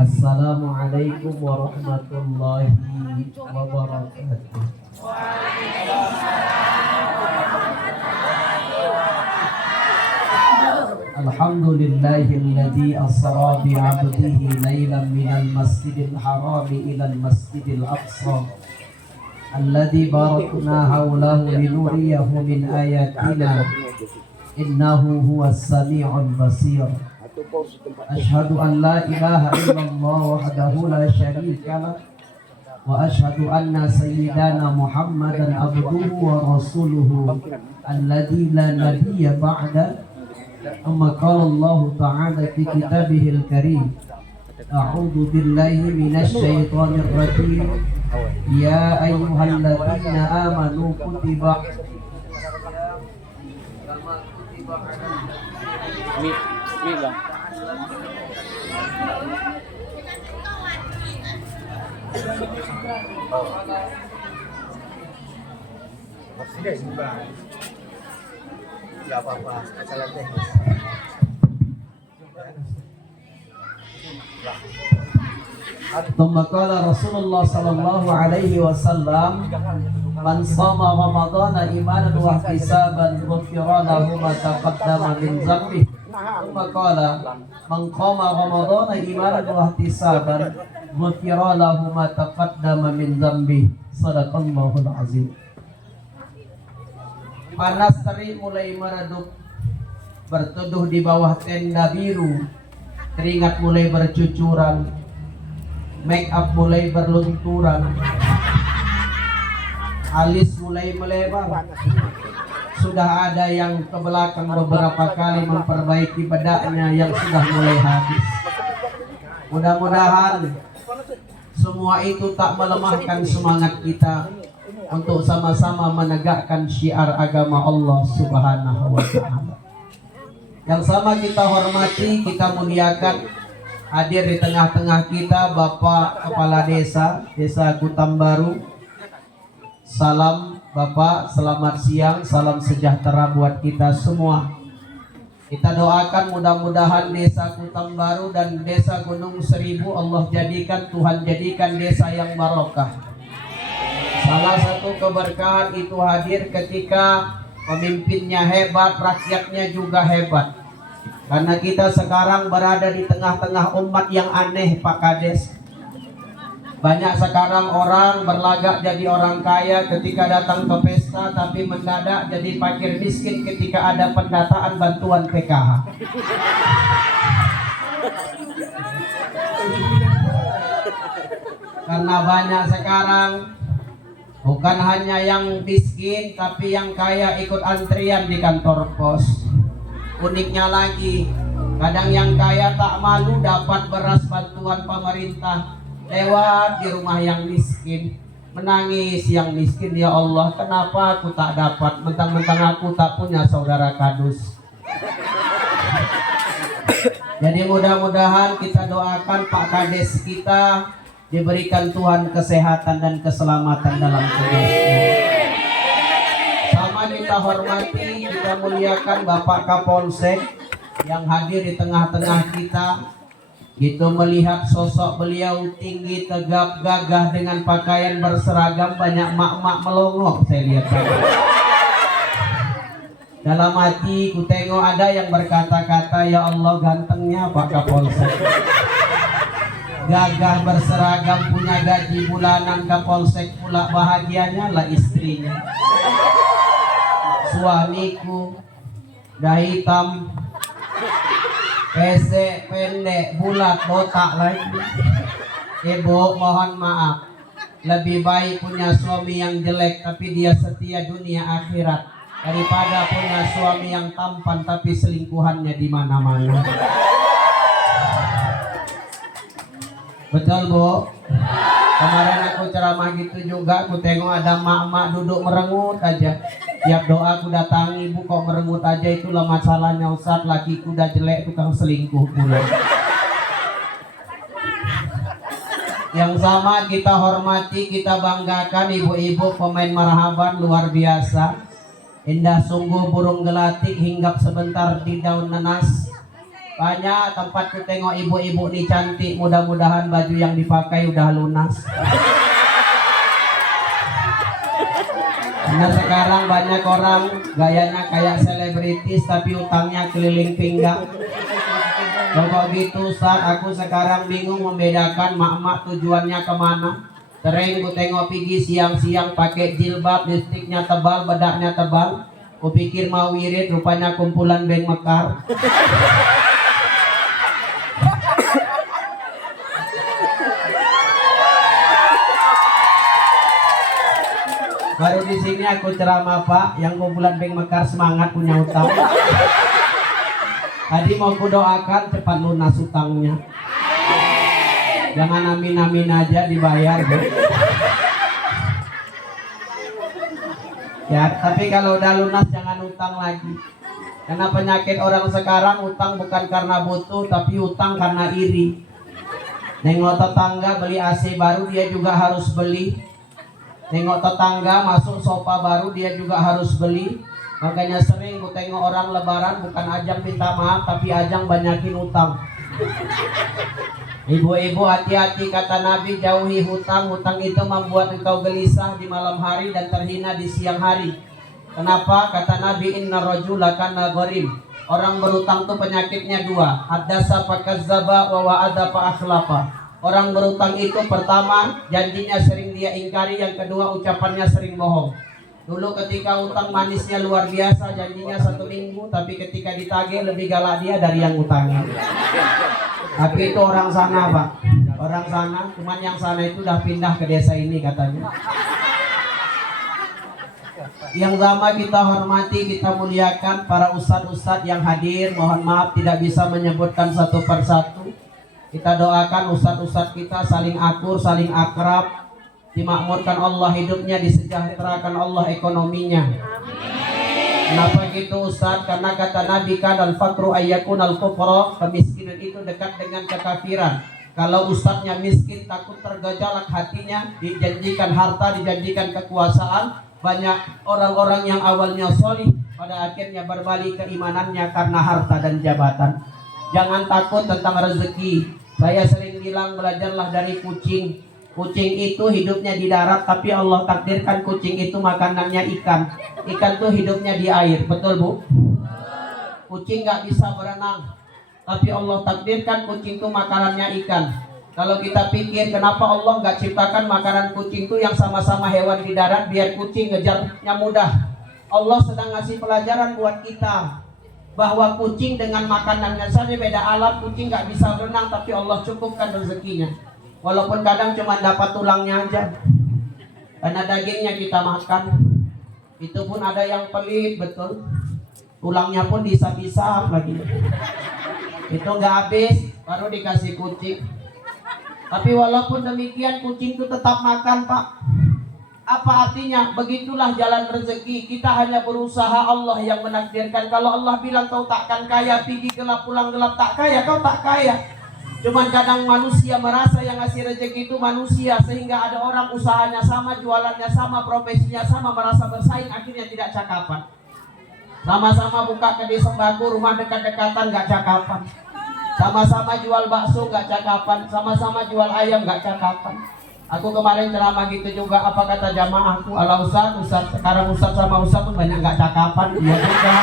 Assalamualaikum warahmatullahi wabarakatuh. Alhamdulillahilladzi asra bi 'abdihi lailan minal masjidil harami ilal masjidil aqsa alladzi barakna haulahu linuriyahu min ayatina innahu huwas sami'ul basir. Asyhadu an la ilaha illallah wahdahu la syarika lah wa asyhadu anna sayyidana Muhammadan abduhu wa rasuluhu alladzi la nabiyya ba'da. Amma qala Allah ta'ala fi kitabihil karim a'udzu billahi minasy syaithanir rajim ya ayyuhalladzina amanu kutiba Bilang. Tidak juga. Ya apa-apa, kesalahan teknis. Thumma qala Rasulullah sallallahu alaihi wasallam man shama ramadhana imanan wa ihtisaban ghufira lahu ma taqaddama min dhanbi. Thumma qala man qama ramadhana imanan wa ihtisaban ghufira lahu ma taqaddama min dhanbi. Shadaqallahul azim. Panas terik mulai meredup, berteduh di bawah tenda biru, keringat mulai bercucuran, make up mulai berlunturan, alis mulai melebar. Sudah ada yang ke belakang beberapa kali memperbaiki bedaknya yang sudah mulai habis. Mudah-mudahan semua itu tak melemahkan semangat kita untuk sama-sama menegakkan syiar agama Allah Subhanahu wa ta'ala. Yang sama kita hormati, kita muliakan, hadir di tengah-tengah kita Bapak Kepala Desa Kutambaru. Salam Bapak, selamat siang, salam sejahtera buat kita semua. Kita doakan mudah-mudahan Desa Kutambaru dan Desa Gunung Seribu Allah jadikan, Tuhan jadikan desa yang barokah. Salah satu keberkahan itu hadir ketika pemimpinnya hebat, rakyatnya juga hebat. Karena kita sekarang berada di tengah-tengah umat yang aneh, Pak Kades. Banyak sekarang orang berlagak jadi orang kaya ketika datang ke pesta, tapi mendadak jadi fakir miskin ketika ada pendataan bantuan PKH. Karena banyak sekarang bukan hanya yang miskin, tapi yang kaya ikut antrian di kantor pos. Uniknya lagi, kadang yang kaya tak malu dapat beras bantuan pemerintah, lewat di rumah yang miskin, menangis yang miskin, ya Allah kenapa aku tak dapat, mentang-mentang aku tak punya saudara kadus. Jadi mudah-mudahan kita doakan Pak Kades kita diberikan Tuhan kesehatan dan keselamatan dalam tugasnya. Sama kita hormati, kita muliakan Bapak Kapolsek yang hadir di tengah-tengah kita. Gitu melihat sosok beliau tinggi, tegap, gagah dengan pakaian berseragam, banyak mak-mak melongok saya lihat. Dalam hati ku tengok ada yang berkata-kata, ya Allah gantengnya Pak Kapolsek. Gagah berseragam, punya gaji bulanan, Kapolsek pula bahagianya lah istrinya. Suamiku dah hitam, pesek, pendek, bulat, botak lagi. Ibu mohon maaf, lebih baik punya suami yang jelek tapi dia setia dunia akhirat daripada punya suami yang tampan tapi selingkuhannya di mana-mana. Betul Bu? Kemarin aku ceramah gitu juga, aku tengok ada mak-mak duduk merengut aja. Tiap doa aku datangi, Bu kok merengut aja, itulah masalahnya Ustaz, lakiku udah jelek, tukang selingkuh pula. Yang sama kita hormati, kita banggakan ibu-ibu pemain marhaban luar biasa. Indah sungguh burung gelatik hinggap sebentar di daun nanas. Banyak tempat ku tengok ibu-ibu nih cantik, mudah-mudahan baju yang dipakai udah lunas. Karena sekarang banyak orang gayanya kayak selebritis tapi utangnya keliling pinggang. Kalau gitu Ustaz, aku sekarang bingung membedakan mak-mak tujuannya kemana. Sering ku tengok pergi siang-siang pakai jilbab, lipstiknya tebal, bedaknya tebal. Ku pikir mau wirid, rupanya kumpulan beng mekar. Baru di sini aku ceramah Pak, yang kumpulan beng mekar semangat punya utang. Tadi mau ku doakan cepat lunas utangnya. Jangan amin-amin aja dibayar, Bu. Ya, tapi kalau udah lunas jangan utang lagi. Karena penyakit orang sekarang utang bukan karena butuh, tapi utang karena iri. Nengok tetangga beli AC baru, dia juga harus beli. Nengok tetangga masuk sofa baru, dia juga harus beli. Makanya sering ku tengok orang lebaran bukan ajang minta maaf, tapi ajang banyakin utang. Ibu-ibu hati-hati, kata Nabi, jauhi hutang. Hutang itu membuat engkau gelisah di malam hari dan terhina di siang hari. Kenapa? Kata Nabi, inna rajula kana gharim. Orang berutang tuh penyakitnya dua. Haddasa fakazzaba wa wa'ada fa akhlafa. Orang berutang itu pertama janjinya sering dia ingkari, yang kedua ucapannya sering bohong. Dulu ketika utang manisnya luar biasa, janjinya 1 minggu, tapi ketika ditagih lebih galak dia dari yang utangnya. Tapi itu orang sana Pak, orang sana, cuman yang sana itu udah pindah ke desa ini katanya. Yang sama kita hormati, kita muliakan para ustadz-ustadz yang hadir. Mohon maaf tidak bisa menyebutkan satu persatu. Kita doakan ustadz-ustadz kita saling akur, saling akrab, dimakmurkan Allah hidupnya, disejahterakan Allah ekonominya. Kenapa gitu Ustaz? Karena kata Nabi, kadal fakru ayyakun al-kufra, kemiskinan itu dekat dengan kekafiran. Kalau ustadznya miskin, takut tergejolak hatinya, dijanjikan harta, dijanjikan kekuasaan. Banyak orang-orang yang awalnya solih pada akhirnya berbalik keimanannya karena harta dan jabatan. Jangan takut tentang rezeki. Saya sering bilang, belajarlah dari kucing. Kucing itu hidupnya di darat, tapi Allah takdirkan kucing itu makanannya ikan. Ikan tuh hidupnya di air, betul Bu? Kucing gak bisa berenang, tapi Allah takdirkan kucing itu makanannya ikan. Kalau kita pikir kenapa Allah gak ciptakan makanan kucing itu yang sama-sama hewan di darat, biar kucing ngejarnya mudah. Allah sedang ngasih pelajaran buat kita, bahwa kucing dengan makanannya saja beda alam. Kucing gak bisa berenang, tapi Allah cukupkan rezekinya. Walaupun kadang cuma dapat tulangnya aja, karena dagingnya kita makan. Itu pun ada yang pelit, betul. Tulangnya pun disab-disab lagi. Itu nggak habis, baru dikasih kucing. Tapi walaupun demikian kucing itu tetap makan Pak. Apa artinya? Begitulah jalan rezeki. Kita hanya berusaha, Allah yang menakdirkan. Kalau Allah bilang kau takkan kaya, pergi gelap pulang gelap, tak kaya, kau tak kaya. Cuman kadang manusia merasa yang ngasih rezeki itu manusia, sehingga ada orang usahanya sama, jualannya sama, profesinya sama, merasa bersaing, akhirnya tidak cakapan. Sama-sama buka kedai sembako, rumah dekat-dekatan, gak cakapan. Sama-sama jual bakso, gak cakapan. Sama-sama jual ayam, gak cakapan. Aku kemarin ceramah gitu juga, apa kata jamaahku, ala Ustaz, sekarang Ustaz sama Ustaz pun banyak gak cakapan. Iya juga.